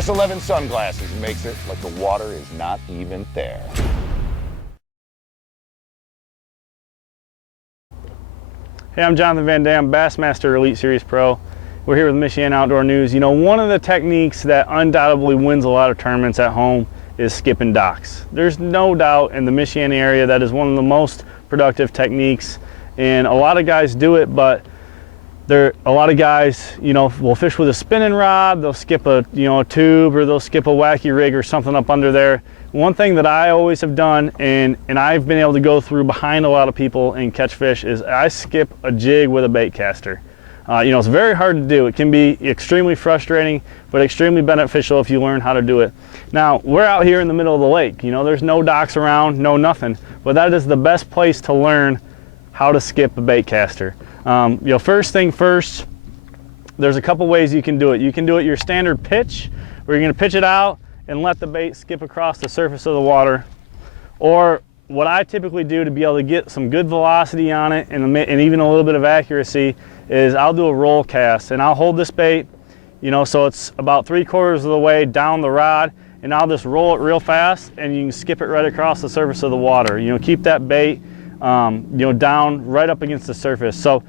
S11 sunglasses makes it like the water is not even there. Hey, I'm Jon VanDam, Bassmaster Elite Series Pro. We're here with Michigan Outdoor News. You know, one of the techniques that undoubtedly wins a lot of tournaments at home is skipping docks. There's no doubt in the Michigan area that is one of the most productive techniques, and a lot of guys do it, but a lot of guys, you know, will fish with a spinning rod, they'll skip a tube, or they'll skip a wacky rig or something up under there. One thing that I always have done, and I've been able to go through behind a lot of people and catch fish, is I skip a jig with a baitcaster. You know, it's very hard to do. It can be extremely frustrating, but extremely beneficial if you learn how to do it. Now, we're out here in the middle of the lake. You know, there's no docks around, no nothing, but that is the best place to learn how to skip a baitcaster. You know, first thing first, there's a couple ways you can do it. You can do it your standard pitch, where you're going to pitch it out and let the bait skip across the surface of the water. Or what I typically do to be able to get some good velocity on it and even a little bit of accuracy is I'll do a roll cast, and I'll hold this bait, you know, so it's about 3/4 of the way down the rod, and I'll just roll it real fast and you can skip it right across the surface of the water. You know, keep that bait you know, down right up against the surface. So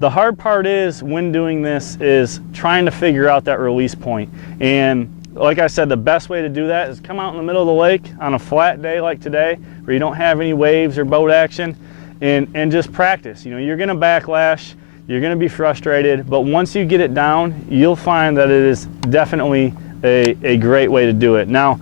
the hard part is, when doing this, is trying to figure out that release point. And like I said, the best way to do that is come out in the middle of the lake on a flat day like today, where you don't have any waves or boat action, and just practice. You know, you're gonna backlash, you're gonna be frustrated, but once you get it down, you'll find that it is definitely a great way to do it. Now,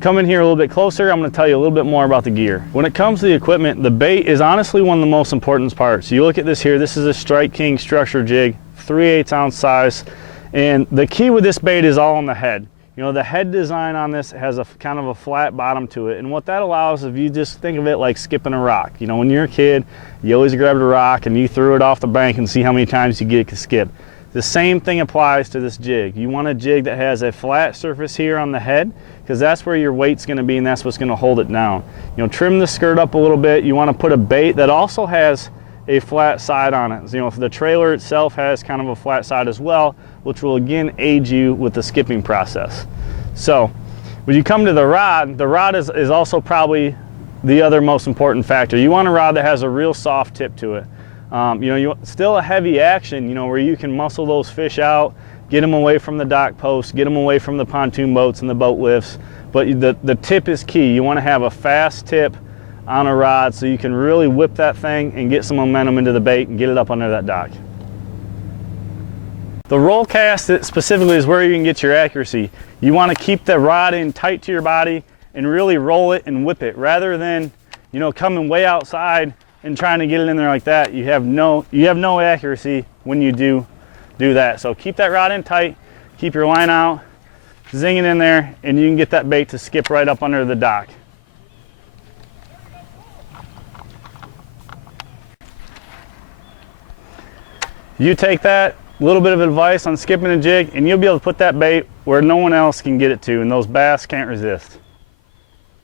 coming here a little bit closer, I'm going to tell you a little bit more about the gear. When it comes to the equipment, the bait is honestly one of the most important parts. You look at this here, this is a Strike King Structure Jig, 3/8 ounce size, and the key with this bait is all on the head. You know, the head design on this has a kind of a flat bottom to it, and what that allows, if you just think of it like skipping a rock. You know, when you're a kid, you always grabbed a rock and you threw it off the bank and see how many times you get it to skip. The same thing applies to this jig. You want a jig that has a flat surface here on the head, because that's where your weight's going to be, and that's what's going to hold it down. You know, trim the skirt up a little bit. You want to put a bait that also has a flat side on it. So, you know, if the trailer itself has kind of a flat side as well, which will again aid you with the skipping process. So when you come to the rod is also probably the other most important factor. You want a rod that has a real soft tip to it. You know, still a heavy action, you know, where you can muscle those fish out, get them away from the dock posts, get them away from the pontoon boats and the boat lifts. But the tip is key. You want to have a fast tip on a rod so you can really whip that thing and get some momentum into the bait and get it up under that dock. The roll cast specifically is where you can get your accuracy. You want to keep the rod in tight to your body and really roll it and whip it, rather than, you know, coming way outside and trying to get it in there like that. You have no accuracy when you do that. So keep that rod in tight, keep your line out, zing it in there, and you can get that bait to skip right up under the dock. You take that little bit of advice on skipping a jig, and you'll be able to put that bait where no one else can get it to, and those bass can't resist.